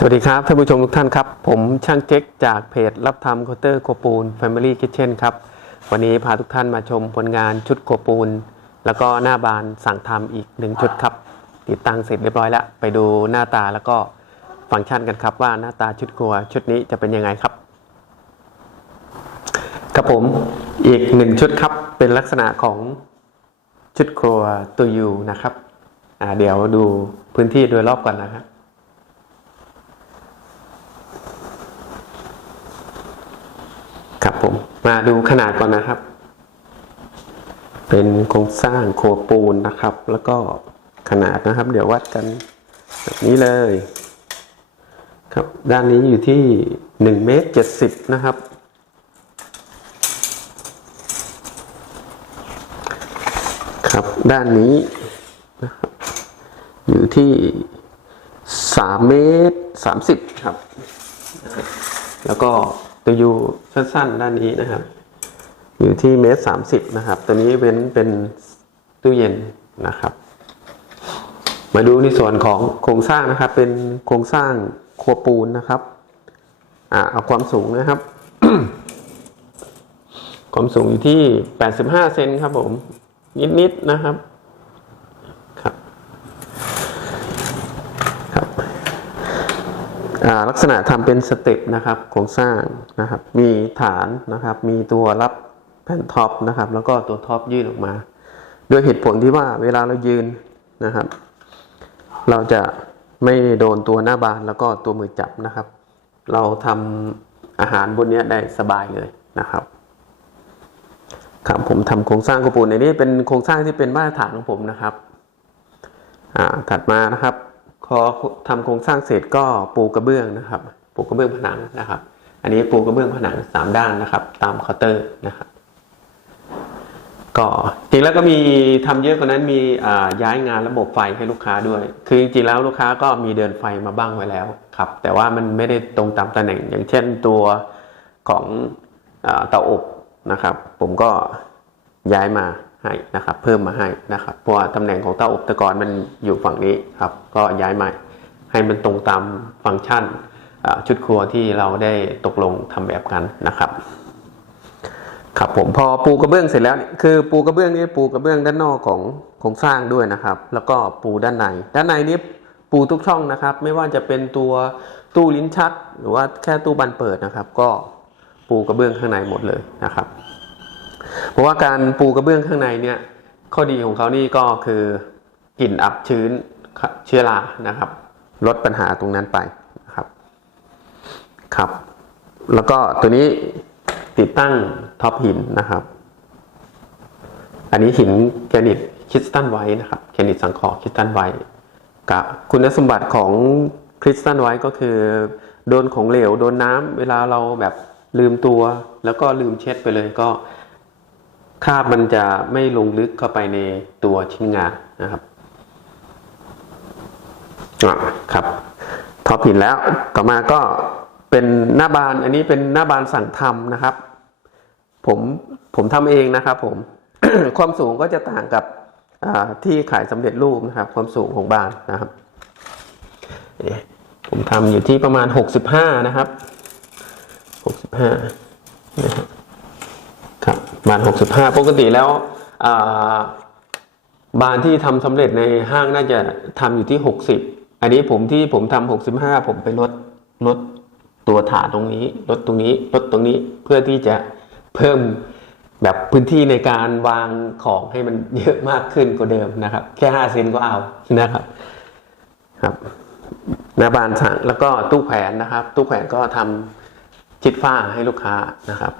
สวัสดีครับท่านผู้ชมทุกท่านครับ ผมช่างเจ๊กจากเพจรับทำโคเตอร์โคปูน Family Kitchen ครับ วันนี้พาทุกท่านมาชมผลงานชุดโคปูน แล้วก็หน้าบานสั่งทำอีกหนึ่งชุดครับ ติดตั้งเสร็จเรียบร้อยแล้ว ไปดูหน้าตาแล้วก็ฟังก์ชันกันครับ ว่าหน้าตาชุดครัวชุดนี้จะเป็นยังไงครับ ครับผมอีกหนึ่งชุดครับ เป็นลักษณะของชุดครัวตัวยูนะครับเดี๋ยวดูพื้นที่โดยรอบก่อนนะครับผ มาดูขนาดก่อนนะครับ เป็นโครงสร้างโครปูนนะครับ แล้วก็ขนาดนะครับ เดี๋ยววัดกันแบบนี้เลย ครับด้านนี้อยู่ที่1เมตร70 นะครับครับด้านนี้นะครับอยู่ที่3เมตร30 ครับ แล้วก็ ตัวยูสั้นๆ ด้านนี้นะครับ อยู่ที่เมตรสามสิบนะครับ ตัวนี้เว้นเป็นตู้เย็นนะครับ มาดูในส่วนของโครงสร้างนะครับ เป็นโครงสร้างครัวปูนนะครับอ่าเอาความสูงนะครับ ความสูงอยู่ที่85เซนครับผม นิดๆนะครับ ครับ อ่า ลักษณะทำเป็นสเต็ปนะครับโครงสร้างนะครับ มีฐานนะครับ มีตัวรับแผ่นท็อปนะครับ แล้วก็ตัวท็อปยื่นออกมาโดยเหตุผลที่ว่าเวลาเรายืนนะครับ เราจะไม่โดนตัวหน้าบานแล้วก็ตัวมือจับนะครับ เราทำอาหารบนนี้ได้สบายเลยนะครับครับผมทำโครงสร้างกระปูนในนี้เป็นโครงสร้างที่เป็นมาตรฐานของผมนะครับ อ่าถัดมานะครับ พอทำโครงสร้างเสร็จก็ปูกระเบื้องนะครับ ปูกระเบื้องผนังนะครับ อันนี้ปูกระเบื้องผนังสามด้านนะครับ ตามเคาน์เตอร์นะครับก็จริงแล้วก็มีทำเยอะกว่านั้นมีย้ายงานระบบไฟให้ลูกค้าด้วย คือจริงๆแล้วลูกค้าก็มีเดินไฟมาบ้างไว้แล้วครับ แต่ว่ามันไม่ได้ตรงตามตำแหน่ง อย่างเช่นตัวของเตาอบนะครับ ผมก็ย้ายมา ให้นะครับ เพิ่มมาให้นะครับ เพราะว่าตำแหน่งของเต้าอบตะกอนมันอยู่ฝั่งนี้ครับ ก็ย้ายมาให้มันตรงตามฟังก์ชันชุดครัวที่เราได้ตกลงทำแบบกันนะครับครับผมพอปูกระเบื้องเสร็จแล้วเนี่ยคือปูกระเบื้องนี่ปูกระเบื้องด้านนอกของโครงสร้างด้วยนะครับ แล้วก็ปูด้านใน ด้านในนี้ปูทุกช่องนะครับ ไม่ว่าจะเป็นตัวตู้ลิ้นชัก หรือว่าแค่ตู้บานเปิดนะครับ ก็ปูกระเบื้องข้างในหมดเลยนะครับ เพราะว่าการปูกระเบื้องข้างในเนี่ยข้อดีของเขานี่ก็คือกลิ่นอับชื้นเชื้อรานะครับ ลดปัญหาตรงนั้นไปนะครับครับ แล้วก็ตัวนี้ติดตั้งท็อปหินนะครับ อันนี้หินแกรนิตคริสตัลไวท์นะครับแกรนิตสังเคราะห์คริสตัลไวท์กับคุณสมบัติของคริสตัลไวท์ก็คือ โดนของเหลวโดนน้ำเวลาเราแบบลืมตัว แล้วก็ลืมเช็ดไปเลยก็ คราบมันจะไม่ลงลึกเข้าไปในตัวชิ้นงานนะครับอะครับท็อปหินแล้วต่อมาก็เป็นหน้าบานอันนี้เป็นหน้าบานสั่งทำนะครับ ผมผมทำเองนะครับ ผมความสูงก็จะต่างกับที่ขายสำเร็จรูปนะครับ ความสูงของบานนะครับผมทำอยู่ที่ประมาณ 65 นะครับ 65นะครับครั บาน65 ปกติแล้วบานที่ทำสำเร็จในห้างน่าจะทำอยู่ที่ 60 อันนี้ผมที่ผมทำ65 ผมไปลดลดตัวฐานตรงนี้ ลดตรงนี้ลดตรงนี้เพื่อที่จะเพิ่มแบบพื้นที่ในการวางของให้มันเยอะมากขึ้นกว่าเดิมนะครับ แค่5เซนก็เอานะครับครับหน้าบานสั่งแล้วก็ตู้แขวนนะครับ ตู้แขวนก็ทำชิดฝ้าให้ลูกค้านะครับ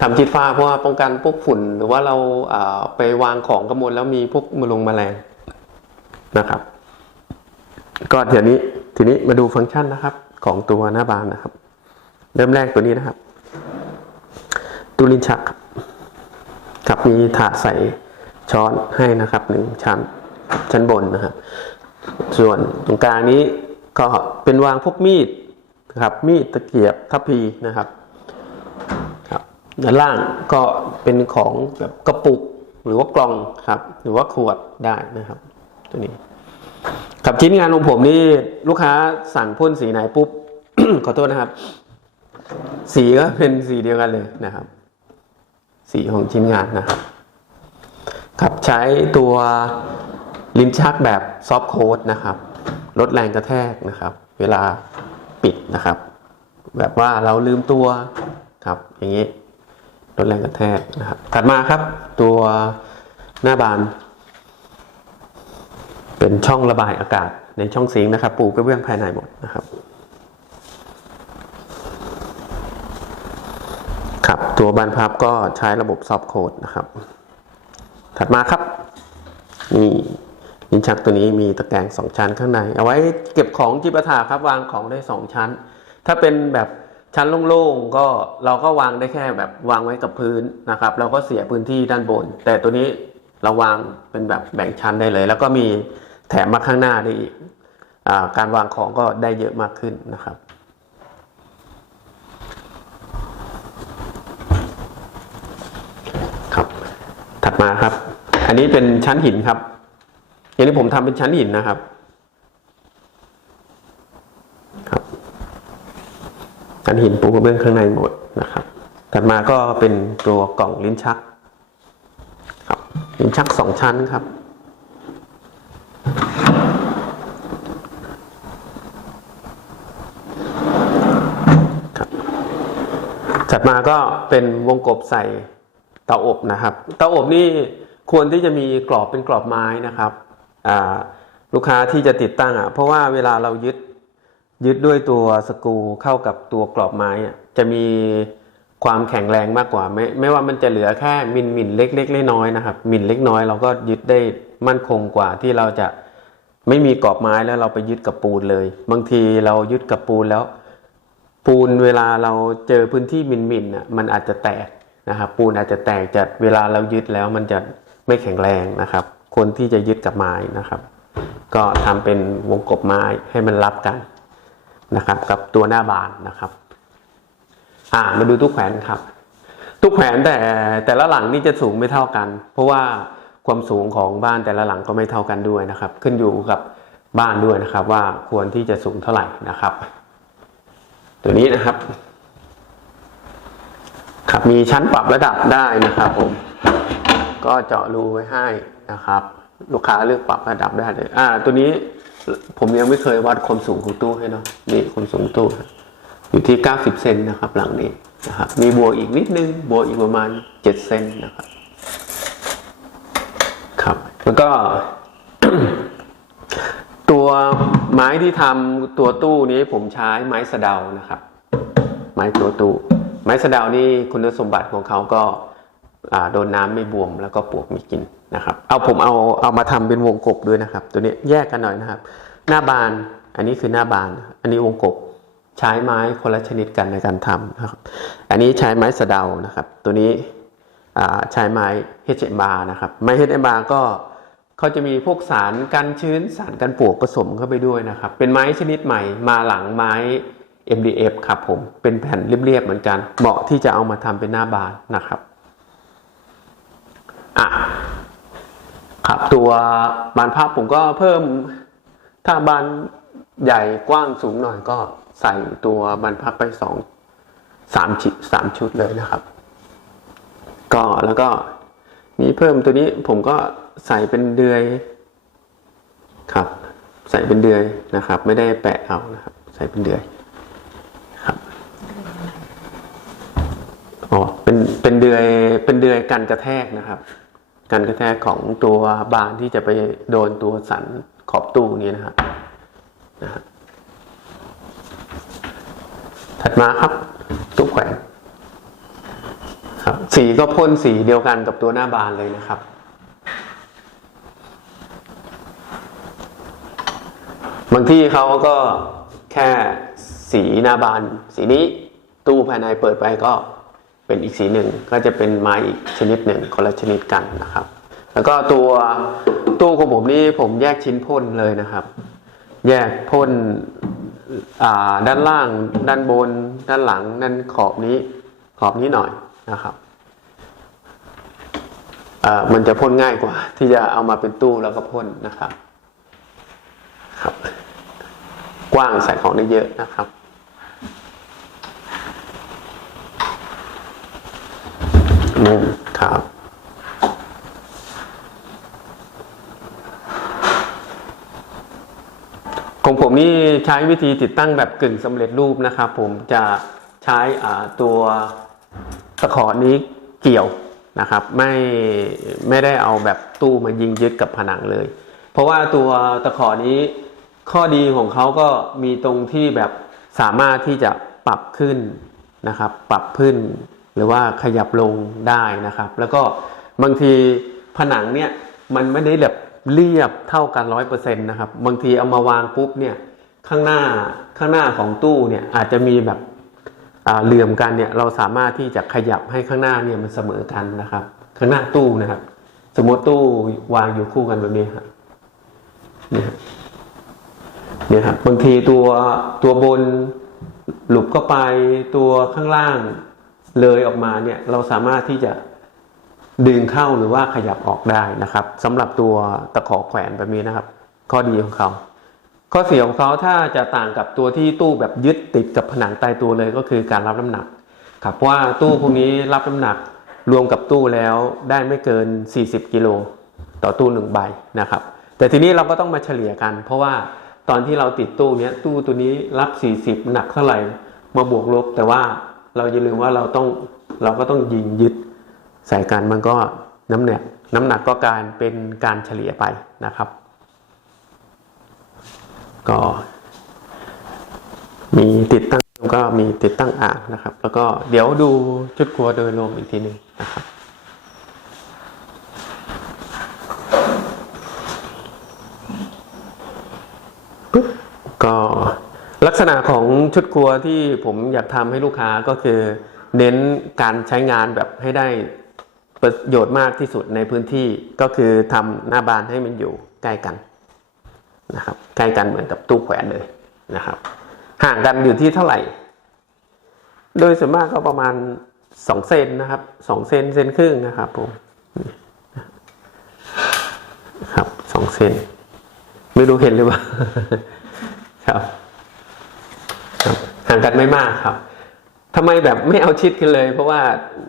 ทำชิดฟ้าเพราะว่าป้องกันพวกฝุ่น หรือว่าเราไปวางของกระมวลแล้วมีพวกมลงแมลงนะครับ ก็เดี๋ยวนี้ทีนี้มาดูฟังก์ชันนะครับ ของตัวหน้าบานนะครับ เริ่มแรกตัวนี้นะครับตู้ลิ้นชักครับมีถาดใส่ช้อนให้นะครับหนึ่งชั้นชั้นบนนะครับ ส่วนตรงกลางนี้ก็เป็นวางพวกมีดนะครับ มีดตะเกียบทัพพีนะครับ ล่างก็เป็นของแบบกระปุกหรือว่ากล่องครับ หรือว่าขวดได้นะครับ ตัวนี้ครับชิ้นงานของผมนี่ลูกค้าสั่งพ่นสีไหนปุ๊บ ขอโทษนะครับ สีก็เป็นสีเดียวกันเลยนะครับ สีของชิ้นงานนะครับ ครับใช้ตัวลิ้นชักแบบซอฟโค้ดนะครับลดแรงกระแทกนะครับ เวลาปิดนะครับ แบบว่าเราลืมตัวครับ อย่างนี้ ลดแรงกระแทกนะครับ ถัดมาครับตัวหน้าบาน เป็นช่องระบายอากาศในช่องซิงนะครับ ปูกระเบื้องภายในหมดนะครับครับตัวบานพับก็ใช้ระบบซอฟต์โค้ดนะครับ ถัดมาครับ นี่ลิ้นชักตัวนี้มีตะแกรงสองชั้นข้างใน เอาไว้เก็บของจิปาถาครับวางของได้สองชั้น ถ้าเป็นแบบ ชั้นโล่งๆก็เราก็วางได้แค่แบบวางไว้กับพื้นนะครับ เราก็เสียพื้นที่ด้านบน แต่ตัวนี้เราวางเป็นแบบแบ่งชั้นได้เลย แล้วก็มีแถมมาข้างหน้าได้อีกอการวางของก็ได้เยอะมากขึ้นนะครับ ครับ ถัดมาครับ อันนี้เป็นชั้นหินครับอย่างนี้ผมทำเป็นชั้นหินนะครับ ชั้นหินปูกระเบื้องข้างในหมดนะครับ ถัดมาก็เป็นตัวกล่องลิ้นชักครับลิ้นชักสองชั้นครับครับถัดมาก็เป็นวงกบใส่เตาอบนะครับเตาอบนี่ควรที่จะมีกรอบเป็นกรอบไม้นะครับอ่าลูกค้าที่จะติดตั้งอะเพราะว่าเวลาเรายึด ยึดด้วยตัวสกรูเข้ากับตัวกรอบไม้จะมีความแข็งแรงมากกว่า ไม่ไม่ว่ามันจะเหลือแค่มิลมิลเล็กๆน้อยนะครับ มิลเล็กน้อยเราก็ยึดได้มั่นคงกว่าที่เราจะไม่มีกรอบไม้แล้วเราไปยึดกับปูนเลย บางทีเรายึดกับปูนแล้ว ปูนเวลาเราเจอพื้นที่มินมินๆน่ะมันอาจจะแตกนะครับ ปูนอาจจะแตกจากเวลาเรายึดแล้วมันจะไม่แข็งแรงนะครับ คนที่จะยึดกับไม้นะครับ ก็ทำเป็นวงกบไม้ให้มันรับกัน นะครับ กับตัวหน้าบานนะครับ อ่ามาดูตู้แขวนครับ ตู้แขวนแต่แต่ละหลังนี่จะสูงไม่เท่ากัน เพราะว่าความสูงของบ้านแต่ละหลังก็ไม่เท่ากันด้วยนะครับ ขึ้นอยู่กับบ้านด้วยนะครับ ว่าควรที่จะสูงเท่าไหร่นะครับ ตัวนี้นะครับ ครับมีชั้นปรับระดับได้นะครับ ผม ก็เจาะรูไว้ให้นะครับ ลูกค้าเลือกปรับระดับได้เลย อ่า ตัวนี้ ผมยังไม่เคยวัดความสูงของตู้ให้เนาะนี่ความสูงตู้ อยู่ที่ 90 เซนนะครับ หลังนี้นะครับ มีบวกอีกนิดนึง บวกอีกประมาณ 7 เซนนะครับ ครับ แล้วก็ ตัวไม้ที่ทำตัวตู้นี้ผมใช้ไม้สะเดานะครับ ไม้ตัวตู้ ไม้สะเดานี่คุณสมบัติของเขาก็โดนน้ำไม่บวมแล้วก็ปวกไม่กิน นะครับ เอาผมเอาเอามาทำเป็นวงกบด้วยนะครับ ตัวนี้แยกกันหน่อยนะครับ หน้าบานอันนี้คือหน้าบาน อันนี้วงกบใช้ไม้คนละชนิดกันในการทำนะครับ อันนี้ใช้ไม้สะเดานะครับ ตัวนี้ใช้ไม้ HMB นะครับ ไม้ HMB ก็เขาจะมีพวกสารกันชื้นสารกันปวกผสมเข้าไปด้วยนะครับ เป็นไม้ชนิดใหม่มาหลังไม้ MDF ครับผม เป็นแผ่นเรียบๆเหมือนกัน เหมาะที่จะเอามาทำเป็นหน้าบานนะครับ อะ ครับตัวบานพับผมก็เพิ่มถ้าบานใหญ่กว้างสูงหน่อยก็ใส่ตัวบานพับไปสองสามชุดสามชุดเลยนะครับ ก็แล้วก็มีเพิ่มตัวนี้ผมก็ใส่เป็นเดือยครับ ใส่เป็นเดือยนะครับ ไม่ได้แปะเอานะครับ ใส่เป็นเดือยครับอ๋อเป็นเป็นเดือยเป็นเดือยกันกระแทกนะครับ การกระแทกของตัวบานที่จะไปโดนตัวสันขอบตู้นี้นะครับนะฮะถัดมาครับตู้แขวนครับ สีก็พ่นสีเดียวกันกับตัวหน้าบานเลยนะครับบางที่เขาก็แค่สีหน้าบาน สีนี้ตู้ภายในเปิดไปก็ เป็นอีกสีหนึ่งก็จะเป็นไม้อีกชนิดหนึ่งคนละชนิดกันนะครับ แล้วก็ตัวตู้ของผมนี่ผมแยกชิ้นพ่นเลยนะครับ แยกพ่นด้านล่าง ด้านบน ด้านหลังด้านขอบนี้ขอบนี้หน่อยนะครับมันจะพ่นง่ายกว่า ที่จะเอามาเป็นตู้แล้วก็พ่นนะครับครับ กว้างใส่ของได้เยอะนะครับ นุ่มครับของผมนี่ใช้วิธีติดตั้งแบบกึ่งสำเร็จรูปนะครับ ผมจะใช้ตัวตะขอนี้เกี่ยวนะครับ ไม่ไม่ได้เอาแบบตู้มายิงยึดกับผนังเลย เพราะว่าตัวตะขอนี้ข้อดีของเขาก็มีตรงที่แบบสามารถที่จะปรับขึ้นนะครับ ปรับขึ้น หรือว่าขยับลงได้นะครับ แล้วก็บางทีผนังเนี่ยมันไม่ได้แบบเรียบเท่ากันร้อยเปอร์เซ็นต์นะครับ บางทีเอามาวางปุ๊บเนี่ยข้างหน้าข้างหน้าของตู้เนี่ยอาจจะมีแบบเหลื่อมกันเนี่ยเราสามารถที่จะขยับให้ข้างหน้าเนี่ยมันเสมอกันนะครับ ข้างหน้าตู้นะครับ สมมติตู้วางอยู่คู่กันแบบนี้ครับเนี่ยครับเนี่ยครับบางทีตัวตัวบนหลุบเข้าไปตัวข้างล่าง เลยออกมาเนี่ยเราสามารถที่จะดึงเข้าหรือว่าขยับออกได้นะครับสำหรับตัวตะขอแขวนแบบนี้นะครับ ข้อดีของเขา ข้อเสียของเขาถ้าจะต่างกับตัวที่ตู้แบบยึดติดกับผนังตายตัวเลยก็คือการรับน้ำหนักครับเพราะว่าตู้พวกนี้รับน้ำหนักรวมกับตู้แล้วได้ไม่เกิน 40 กิโลต่อตู้หนึ่งใบนะครับ แต่ทีนี้เราก็ต้องมาเฉลี่ยกัน เพราะว่าตอนที่เราติดตู้เนี้ยตู้ตัวนี้รับ 40 หนักเท่าไหร่มาบวกลบแต่ว่า เราอย่าลืมว่าเราต้องเราก็ต้องยิงยึดใส่กันมันก็น้ำหนักน้ำหนักก็การเป็นการเฉลี่ยไปนะครับ ก็มีติดตั้งก็มีติดตั้งอ่างนะครับ แล้วก็เดี๋ยวดูชุดครัวโดยรวมอีกทีหนึ่งนะครับปึ๊บก็ ลักษณะของชุดครัวที่ผมอยากทำให้ลูกค้าก็คือ เน้นการใช้งานแบบให้ได้ประโยชน์มากที่สุดในพื้นที่ก็คือทำหน้าบานให้มันอยู่ใกล้กันนะครับใกล้กันเหมือนกับตู้แขวนเลยนะครับ ห่างกันอยู่ที่เท่าไหร่ โดยส่วนมากก็ประมาณสองเซนนะครับสองเซนเซนครึ่งนะครับผมครับสองเซนไม่รู้เห็นหรือเปล่า ครับ ครับห่างกันไม่มากครับทำไมแบบไม่เอาชิดกันเลย เพราะว่า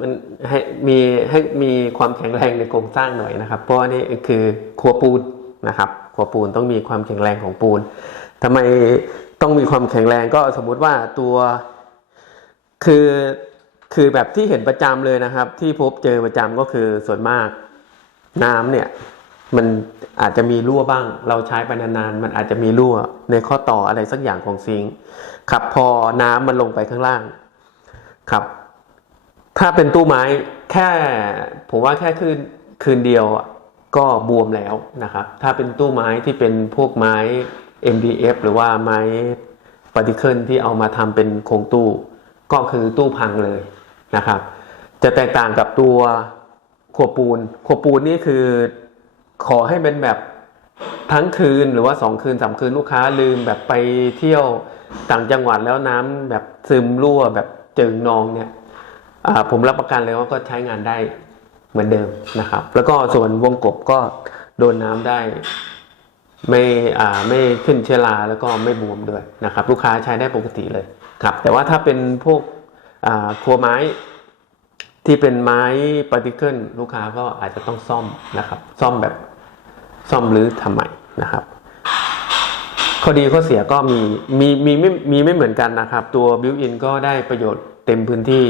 มันให้มีให้มีความแข็งแรงในโครงสร้างหน่อยนะครับ เพราะนี่คือครัวปูนนะครับครัวปูนต้องมีความแข็งแรงของปูนทำไมต้องมีความแข็งแรงก็สมมุติว่าตัวคือคือแบบที่เห็นประจำเลยนะครับ ที่พบเจอประจำก็คือส่วนมากน้ำเนี่ย มันอาจจะมีรั่วบ้าง เราใช้ไปนานๆ มันอาจจะมีรั่วในข้อต่ออะไรสักอย่างของซิงค์ครับพอน้ำมันลงไปข้างล่างครับ ถ้าเป็นตู้ไม้แค่ผมว่าแค่คืนคืนเดียวก็บวมแล้วนะครับ ถ้าเป็นตู้ไม้ที่เป็นพวกไม้ MDF หรือว่าไม้ปฏิเคิลที่เอามาทำเป็นโครงตู้ ก็คือตู้พังเลยนะครับ จะแตกต่างกับตัวขวดปูนขวดปูนนี่คือ ขอให้เป็นแบบทั้งคืนหรือว่าสองคืนสามคืนลูกค้าลืมแบบไปเที่ยวต่างจังหวัดแล้วน้ำแบบซึมรั่วแบบเจิงนองเนี่ยอ่าผมรับประกันเลยว่าก็ใช้งานได้เหมือนเดิมนะครับ แล้วก็ส่วนวงกบก็โดนน้ำได้ ไม่อ่าไม่ขึ้นเชื้อราแล้วก็ไม่บวมด้วยนะครับ ลูกค้าใช้ได้ปกติเลยครับ แต่ว่าถ้าเป็นพวกอ่าครัวไม้ที่เป็นไม้ปฏิเคิลลูกค้าก็อาจจะต้องซ่อมนะครับ ซ่อมแบบ ซ่อมหรือทำใหม่นะครับข้อดีข้อเสียก็มีมีมีไม่มีไม่เหมือนกันนะครับ ตัวบิวอินก็ได้ประโยชน์เต็มพื้นที่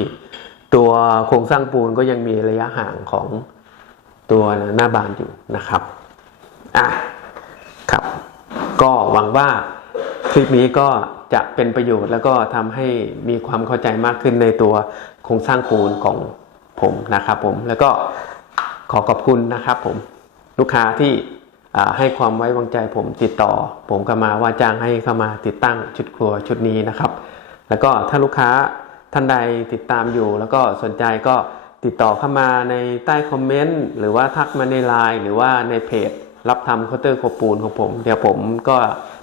ตัวโครงสร้างปูนก็ยังมีระยะห่างของตัวหน้าบานอยู่นะครับอะครับ ก็หวังว่าคลิปนี้ก็จะเป็นประโยชน์แล้วก็ทำให้มีความเข้าใจมากขึ้นในตัวโครงสร้างปูนของผมนะครับผมแล้วก็ขอขอบคุณนะครับผมลูกค้าที่ ให้ความไว้วางใจผมติดต่อ ผมก็มาว่าจ้างให้เข้ามาติดตั้งชุดครัวชุดนี้นะครับ แล้วก็ถ้าลูกค้าท่านใดติดตามอยู่ แล้วก็สนใจก็ติดต่อเข้ามาในใต้คอมเมนต์หรือว่าทักมาในไลน์หรือว่าในเพจ รับทำเคาน์เตอร์โคปูนของผม เดี๋ยวผมก็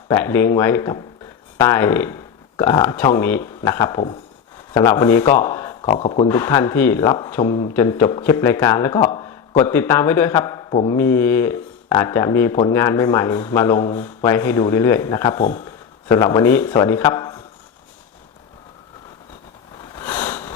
แปะลิงก์ไว้กับใต้ช่องนี้นะครับผมสำหรับวันนี้ก็ขอขอบคุณทุกท่านที่รับชมจนจบคลิปรายการ แล้วก็กดติดตามไว้ด้วยครับ ผมมี อาจจะมีผลงานใหม่ๆ มาลงไว้ให้ดูเรื่อยๆ นะครับผมสำหรับวันนี้สวัสดีครับ